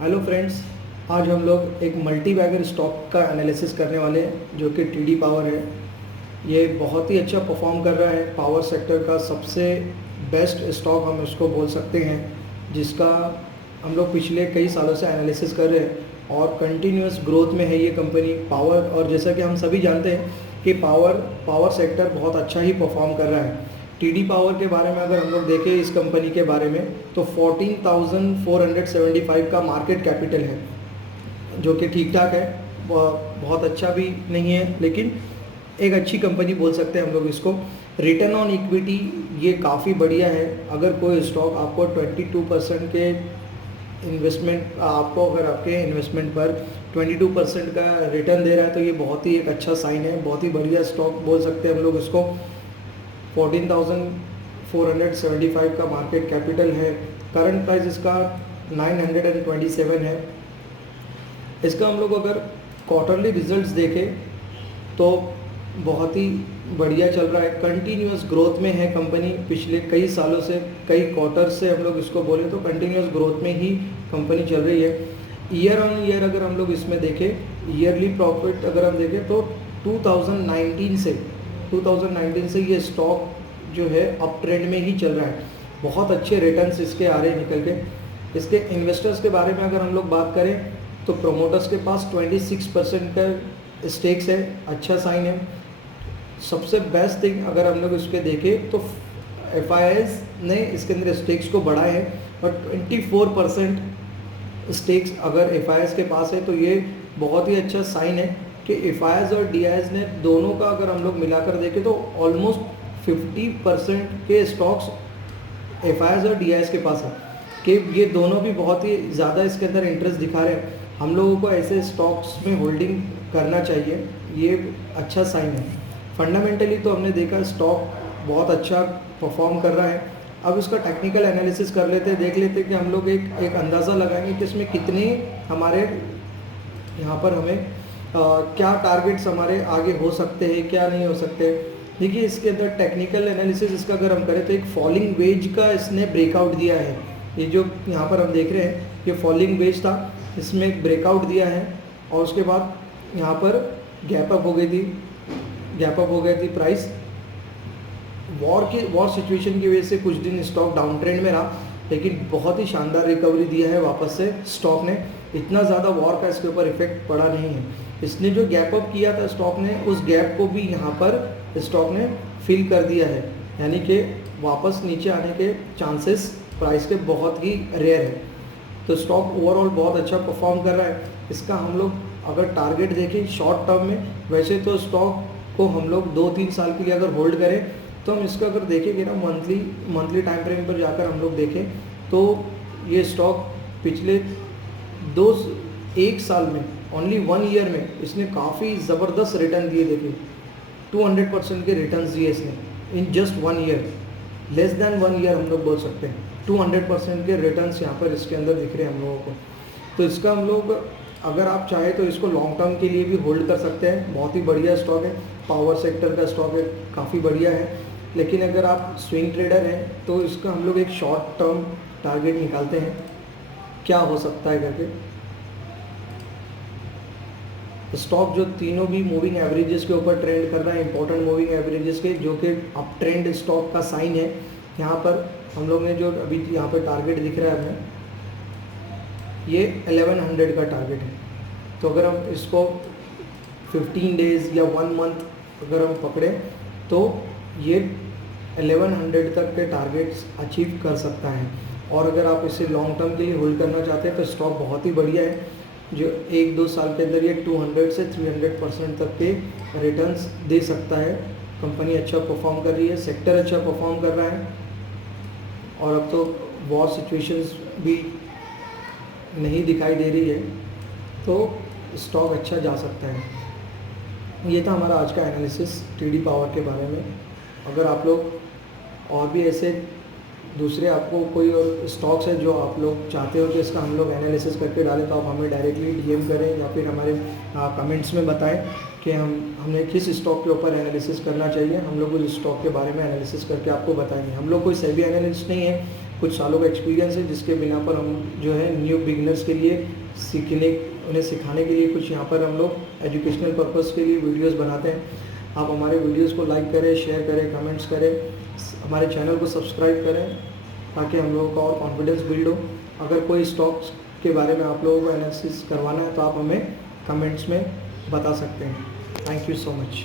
Hello friends, आज हम लोग एक मल्टी बैगर स्टॉक का एनालिसिस करने वाले हैं जो कि टीडी पावर है। ये बहुत ही अच्छा परफॉर्म कर रहा है। पावर सेक्टर का सबसे बेस्ट स्टॉक हम इसको बोल सकते हैं, जिसका हम लोग पिछले कई सालों से एनालिसिस कर रहे हैं और कंटिन्यूस ग्रोथ में है ये कंपनी पावर। और जैसा कि हम सभी जानते हैं कि पावर सेक्टर बहुत अच्छा ही परफॉर्म कर रहा है। टीडी पावर के बारे में अगर हम लोग देखें इस कंपनी के बारे में, तो 14,475 का मार्केट कैपिटल है, जो कि ठीक ठाक है। बहुत अच्छा भी नहीं है, लेकिन एक अच्छी कंपनी बोल सकते हैं हम लोग इसको। रिटर्न ऑन इक्विटी ये काफ़ी बढ़िया है। अगर कोई स्टॉक आपको 22% के इन्वेस्टमेंट आपको अगर आपके इन्वेस्टमेंट पर 22% का रिटर्न दे रहा है तो ये बहुत ही एक अच्छा साइन है। बहुत ही बढ़िया स्टॉक बोल सकते हैं हम लोग इसको। 14,475 का मार्केट कैपिटल है। करंट प्राइस इसका 927 है। इसका हम लोग अगर क्वार्टरली रिजल्ट्स देखें तो बहुत ही बढ़िया चल रहा है। कंटिन्यूस ग्रोथ में है कंपनी पिछले कई सालों से, कई क्वार्टर से हम लोग इसको बोले तो कंटिन्यूस ग्रोथ में ही कंपनी चल रही है। ईयर ऑन ईयर अगर हम लोग इसमें देखें, ईयरली प्रॉफिट अगर हम देखें तो 2019 से ये स्टॉक जो है अप ट्रेंड में ही चल रहा है। बहुत अच्छे रिटर्न्स इसके आ रहे हैं निकल के। इसके इन्वेस्टर्स के बारे में अगर हम लोग बात करें तो प्रोमोटर्स के पास 26% का स्टेक्स है, अच्छा साइन है। सबसे बेस्ट थिंग अगर हम लोग इसके देखें तो FIIs ने इसके अंदर स्टेक्स को बढ़ाए हैं, और 24% स्टेक्स अगर FIIs के पास है तो ये बहुत ही अच्छा साइन है कि FIIs और DIIs ने दोनों का अगर हम लोग मिलाकर देखें तो ऑलमोस्ट 50% के स्टॉक्स FIIs और DIIs के पास है, कि ये दोनों भी बहुत ही ज़्यादा इसके अंदर इंटरेस्ट दिखा रहे हैं। हम लोगों को ऐसे स्टॉक्स में होल्डिंग करना चाहिए, ये अच्छा साइन है। फंडामेंटली तो हमने देखा स्टॉक बहुत अच्छा परफॉर्म कर रहा है। अब इसका टेक्निकल एनालिसिस कर लेते हैं, देख लेते हैं कि हम लोग एक अंदाज़ा लगाएंगे कि इसमें कितने हमारे यहाँ पर हमें क्या टारगेट्स हमारे आगे हो सकते हैं, क्या नहीं हो सकते। देखिए इसके अंदर टेक्निकल एनालिसिस इसका अगर हम करें तो एक फॉलिंग वेज का इसने ब्रेकआउट दिया है। ये जो यहाँ पर हम देख रहे हैं ये फॉलिंग वेज था, इसमें एक ब्रेकआउट दिया है और उसके बाद यहाँ पर गैप अप हो गई थी प्राइस। वॉर सिचुएशन की वजह से कुछ दिन स्टॉक डाउन ट्रेंड में रहा, लेकिन बहुत ही शानदार रिकवरी दिया है वापस से स्टॉक ने। इतना ज़्यादा वॉर का इसके ऊपर इफेक्ट पड़ा नहीं है। इसने जो गैप अप किया था स्टॉक ने, उस गैप को भी यहाँ पर स्टॉक ने फिल कर दिया है, यानी कि वापस नीचे आने के चांसेस प्राइस के बहुत ही रेयर है। तो स्टॉक ओवरऑल बहुत अच्छा परफॉर्म कर रहा है। इसका हम लोग अगर टारगेट देखें शॉर्ट टर्म में, वैसे तो स्टॉक को हम लोग 2-3 साल के लिए अगर होल्ड करें तो हम इसका अगर देखेंगे ना मंथली टाइम फ्रेम पर जाकर हम लोग देखें तो ये स्टॉक पिछले एक साल में, ओनली 1 ईयर में इसने काफ़ी ज़बरदस्त रिटर्न दिए। देखिए 200% के रिटर्न दिए इसने in just 1 year, less than 1 year हम लोग बोल सकते हैं। 200% के रिटर्न्स यहाँ पर इसके अंदर दिख रहे हैं हम लोगों को। तो इसका हम लोग अगर आप चाहें तो इसको लॉन्ग टर्म के लिए भी होल्ड कर सकते हैं। बहुत ही बढ़िया स्टॉक है, पावर सेक्टर का स्टॉक है, काफ़ी बढ़िया है। लेकिन अगर आप स्विंग ट्रेडर हैं तो इसका हम लोग एक शॉर्ट टर्म टारगेट निकालते हैं, क्या हो सकता है करके। स्टॉक जो तीनों भी मूविंग एवरेजेस के ऊपर ट्रेंड कर रहा है, इंपॉर्टेंट मूविंग एवरेजेस के, जो कि अप ट्रेंड स्टॉक का साइन है। यहाँ पर हम लोग ने जो अभी यहाँ पर टारगेट दिख रहा है हमें, ये 1100 का टारगेट है। तो अगर हम इसको 15 डेज़ या 1 मंथ अगर हम पकड़ें तो ये 1100 तक के टारगेट्स अचीव कर सकता है। और अगर आप इसे लॉन्ग टर्म के लिए होल्ड करना चाहते हैं तो स्टॉक बहुत ही बढ़िया है, जो 1-2 साल के अंदर ये 200 से 300% तक के रिटर्न्स दे सकता है। कंपनी अच्छा परफॉर्म कर रही है, सेक्टर अच्छा परफॉर्म कर रहा है, और अब तो वॉर सिचुएशंस भी नहीं दिखाई दे रही है, तो स्टॉक अच्छा जा सकता है। ये था हमारा आज का एनालिसिस टीडी पावर के बारे में। अगर आप लोग और भी ऐसे दूसरे आपको कोई और स्टॉक्स है जो आप लोग चाहते हो कि इसका हम लोग एनालिसिस करके डालें, तो आप हमें डायरेक्टली DM करें या फिर हमारे कमेंट्स में बताएं कि हमें किस स्टॉक के ऊपर एनालिसिस करना चाहिए। हम लोग उस स्टॉक के बारे में एनालिसिस करके आपको बताएंगे। हम लोग कोई सेबी एनालिस्ट नहीं है, कुछ सालों का एक्सपीरियंस है, जिसके बिना पर हम जो है न्यू बिगिनर्स के लिए उन्हें सिखाने के लिए कुछ यहाँ पर हम लोग एजुकेशनल पर्पज़ के लिए वीडियोस बनाते हैं। आप हमारे वीडियोस को लाइक करें, शेयर करें, कमेंट्स करें, हमारे चैनल को सब्सक्राइब करें ताकि हम लोगों का और कॉन्फिडेंस बिल्ड हो। अगर कोई स्टॉक्स के बारे में आप लोगों को एनालिसिस करवाना है तो आप हमें कमेंट्स में बता सकते हैं। Thank you so much.